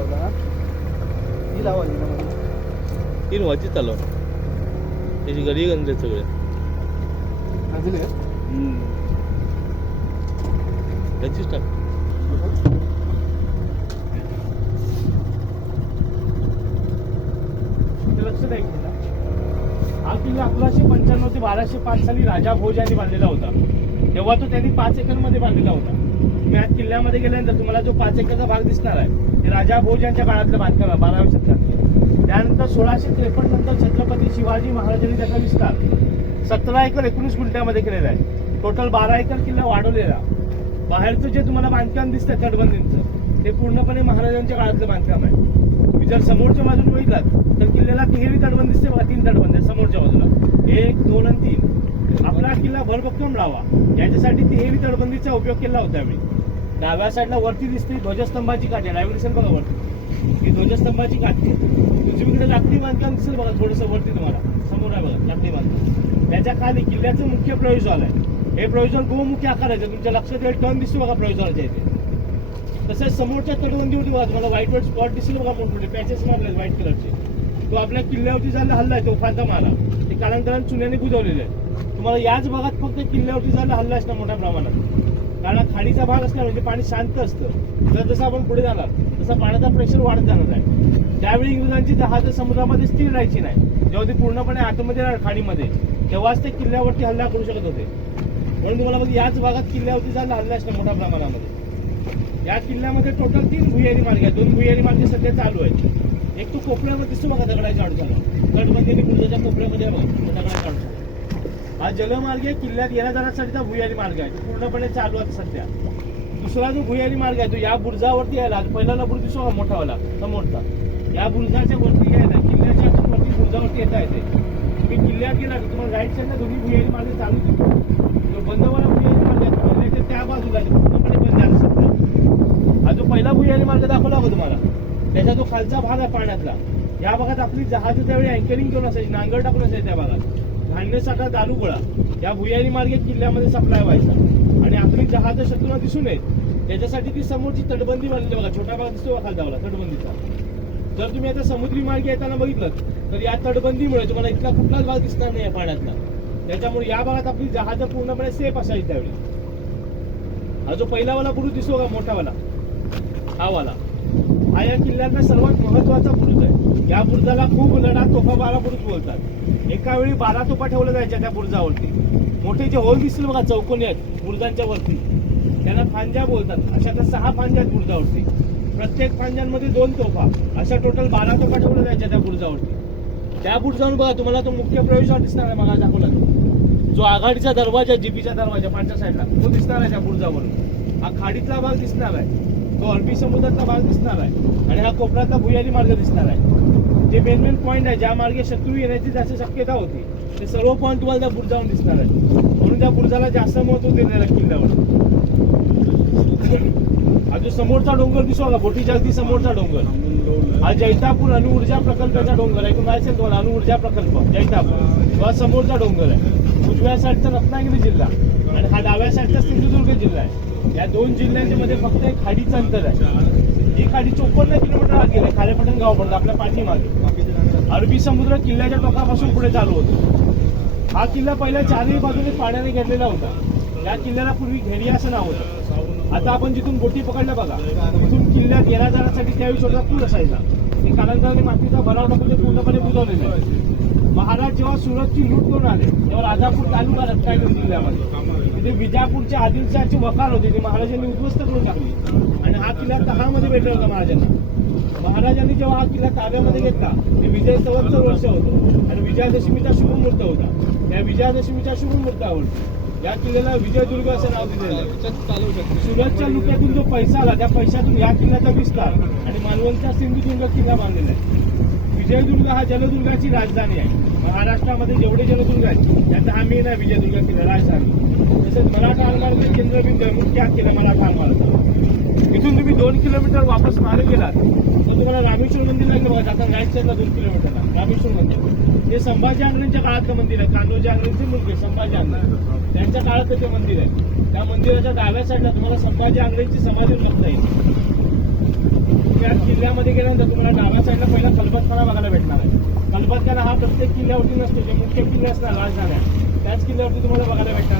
लावला ना ही लावाली ना मला तीन वाजी चालव त्याची गडी गंज सगळे भाजले त्याचीच टाक लक्ष द्या एक मिनिट. हा किल्ला 1195 ते 1205 साली राजा भोज यांनी बांधलेला होता. तेव्हा तो त्यांनी 5 एकरमध्ये बांधलेला होता. तुम्ही आज किल्ल्यामध्ये गेल्यानंतर तुम्हाला जो 5 एकरचा भाग दिसणार आहे ते राजा भोज यांच्या काळातलं बांधकाम 12व्या शतकात. त्यानंतर 1653 नंतर छत्रपती शिवाजी महाराजांनी त्याचा विस्तार 17 एकर 19 गुंठ्यामध्ये केलेला आहे. टोटल 12 एकर किल्ला वाढवलेला. बाहेरचं जे तुम्हाला बांधकाम दिसतं तटबंदीचं ते पूर्णपणे महाराजांच्या काळातलं बांधकाम आहे. तुम्ही जर समोरच्या बाजूने बघितलात तर किल्ल्याला तिहेरी तटबंदी दिसते बघा. 3 तटबंदी समोरच्या बाजूला 1, 2 आणि 3. आपला किल्ला भरभक्कम राहावा याच्यासाठी तिहेरी तटबंदीचा उपयोग केला होता आम्ही. डाव्या साईडला वरती दिसते ध्वजस्तंभाची काठी आहे. डावी दिसेल बघा वरती ही ध्वजस्तंभाची काठी आहे. उजवीकडे लाकडी बांधकाम दिसेल बघा थोडंसं वरती तुम्हाला समोर आहे बघा लाकडी बांधकाम. त्याच्या खाली किल्ल्याचं मुख्य प्रवेशद्वार आहे. हे प्रवेशद्वार गोमुखी आकाराचे तुमच्या लक्षात येईल टर्न दिसतो बघा प्रवेशद्वाराच्या इथे. तसेच समोरच्या तटबंदीवरती बघा तुम्हाला व्हाईट स्पॉट दिसेल बघा मोठमोठे पॅचेस मारले व्हाईट कलरचे. तो आपल्या किल्ल्यावरती झाला हल्ला आहे तोफांचा मारा ते कालांतराने चुन्याने बुजवलेले आहे. तुम्हाला याच भागात फक्त किल्ल्यावरती झाला हल्ला असणार मोठ्या प्रमाणात. कारण खाडीचा भाग असणार म्हणजे पाणी शांत असतं. जर जसं आपण पुढे जाणार तसा पाण्याचा प्रेशर वाढत जाणार आहे. त्यावेळी इंग्रजांची जहाज समुद्रामध्ये स्थिर राहायची नाही. जेव्हा ते पूर्णपणे आतमध्ये राहणार खाडीमध्ये तेव्हाच ते किल्ल्यावरती हल्ला करू शकत होते. म्हणून तुम्हाला बघ याच भागात किल्ल्यावरती झाला हल्ला असणार मोठ्या प्रमाणामध्ये. या किल्ल्यामध्ये टोटल 3 भुयारी मार्ग आहेत. 2 भुयारी मार्ग सध्या चालू आहेत. एक तो कोपऱ्यामध्ये दिसतो बघा दगडाच्या अडचण तटबंदी पुढच्या कोपऱ्यामध्ये दगडाच्या अडचण. हा जलमार्ग आहे. किल्ल्यात येण्या जाण्यासाठीचा भुयारी मार्ग आहे पूर्णपणे चालू आहे सध्या. दुसरा जो भुयारी मार्ग आहे तो या बुरुजावरती यायला पहिला बुरुज दिसतो का मोठावाला समोरचा या बुरुजाच्या वरती यायला किल्ल्याच्या वरती बुरुजावरती येता येते. तुम्ही किल्ल्यात गेला की तुम्हाला राईट साईडला दोन्ही भुयारी मार्ग चालू दिसतो. जो बंदवाला भुयारी मार्ग आहे किल्ल्याच्या त्या बाजूला पूर्णपणे बंद झाला सध्या. हा जो पहिला भुयारी मार्ग दाखवला होता तुम्हाला त्याचा जो खालचा भाग आहे पाण्यातला या भागात आपली जहाज त्यावेळी अँकरिंग करून असायची नांगर टाकून असायची. त्या भागात धान्य साठा दारू गोळा या भुयारी मार्गे किल्ल्यामध्ये सप्लाय व्हायचा आणि आपली जहाज शत्रूला दिसून नये त्याच्यासाठी ती समोरची तटबंदी बांधली बघा. छोटा भाग दिसतो खालचा तटबंदीचा. जर तुम्ही आता समुद्री मार्गे येताना बघितलं तर या तटबंदीमुळे तुम्हाला इथला कुठलाच भाग दिसणार नाही पाण्यातला. त्याच्यामुळे या भागात आपली जहाज पूर्णपणे सेफ असायची त्यावेळी. हा जो पहिलावाला बुरुज दिसतो का मोठावाला हा वाला हा या किल्ल्यातला सर्वात महत्वाचा बुरुज आहे. या बुरुजाला खूप लढा तोफा 12 बुरुज बोलतात. एका वेळी 12 तोफा ठेवल्या जायच्या त्या बुरुजावरती. मोठे जे होल दिसतील बघा चौकोनी आहेत बुरुजांच्या वरती त्यांना फांजा बोलतात. अशातल्या 6 फांजा आहेत बुरुजावरती. प्रत्येक फांजांमध्ये 2 तोफा अशा टोटल 12 तोफा ठेवल्या जायच्या त्या बुरुजावरती. त्या बुरुजावर बघा तुम्हाला तो मुख्य प्रवेशद्वार दिसणार आहे मग दाखवला जो आघाडीचा दरवाजा जीपीचा दरवाजा पांढऱ्या साईडला तो दिसणार आहे त्या बुरुजावरून. हा खाडीतला भाग दिसणार आहे. तो अरबी समुद्रातला भाग दिसणार आहे आणि हा कोपऱ्यातला भुयारी मार्ग दिसणार आहे. जे मेन पॉईंट आहे ज्या मार्गे शत्रू येण्याची जास्त शक्यता होती ते सर्व पॉईंट तुम्हाला त्या बुरुजावरून दिसणार आहे. म्हणून त्या बुरुजाला जास्त महत्व दिलेलं आहे किल्ल्यावर. हा जो समोरचा डोंगर दिसतो का बोटीच्या अगदी समोरचा डोंगर हा जैतापूर अणुऊर्जा प्रकल्पाचा डोंगर आहे. तुम्हाला असेल तुम्हाला अणुऊर्जा प्रकल्प जैतापूर हा समोरचा डोंगर आहे. उजव्या साईडचा रत्नागिरी जिल्हा आणि हा डाव्या साईडचा सिंधुदुर्ग जिल्हा आहे. या 2 जिल्ह्यांच्या मध्ये फक्त एक खाडीचं अंतर आहे. ही खाडी 54 किलोमीटर आत गेली खारेपटण गावापर्यंत आपल्या पाठीमागे. अरबी समुद्र किल्ल्याच्या टोकापासून पुढे चालू होतो. हा किल्ला पहिल्या 4ही बाजूने पाण्याने घेतलेला होता. या किल्ल्याला पूर्वी घेडी असं नाव होतं. आता आपण जिथून बोटी पकडल्या बघा तिथून किल्ल्यात येण्या जाण्यासाठी त्यावेळी छोटा पूल असायचा. ते कालांतराने मातीचा भराव टाकून ते पूर्णपणे बुजवलेले आहे. महाराज जेव्हा सुरतची लूट करून आले तेव्हा राजापूर तालुका रत्नागिरी जिल्ह्यामध्ये तिथे विजापूरच्या आदिलशाहची वकार होती ती महाराजांनी उद्ध्वस्त करून टाकली आणि हा किल्ला तहामध्ये भेटला होता महाराजांना. महाराजांनी जेव्हा हा किल्ला ताब्यामध्ये घेतला ते विजय संवत्सर वर्ष होतं आणि विजयादशमीचा शुभमुहूर्त होता. त्या विजयादशमीच्या शुभमुहूर्तावर या किल्ल्याला विजयदुर्ग असं नाव दिलेलं आहे. सुरतच्या लुट्यातून जो पैसा आला त्या पैशातून या किल्ल्याचा विस्तार आणि मालवणचा सिंधुदुर्ग किल्ला बांधलेला आहे. विजयदुर्ग हा जलदुर्गाची राजधानी आहे. महाराष्ट्रामध्ये जेवढे जलदुर्ग आहेत त्याचा हा मेन आहे विजयदुर्ग किल्ला राजधानी. तसेच मराठा आरमाराचे केंद्रबिंदू आहे मुख्य किल्ला मराठा आरमाराचा. इथून तुम्ही 2 किलोमीटर वापस मागे गेलात तर तुम्हाला रामेश्वर मंदिर लागलं बघा. जाता राईट साईडला 2 किलोमीटरला रामेश्वर मंदिर हे संभाजी आंग्रेंच्या काळातलं मंदिर आहे. कान्होजी आंग्रेंचे मुलगे संभाजी आंग्रे त्यांच्या काळातलं ते मंदिर आहे. त्या मंदिराच्या डाव्या साईडला तुम्हाला संभाजी आंग्रेंची समाधी बघता येईल. त्या किल्ल्यामध्ये गेल्यानंतर तुम्हाला डाव्या साईडला पहिला खलबतखाना बघायला भेटणार आहे. खलबतखाना हा प्रत्येक किल्ल्यावरती नसतो, जे मुख्य किल्ले असणार राजधान्या त्याच किल्ल्यावरती तुम्हाला बघायला भेटणार आहे.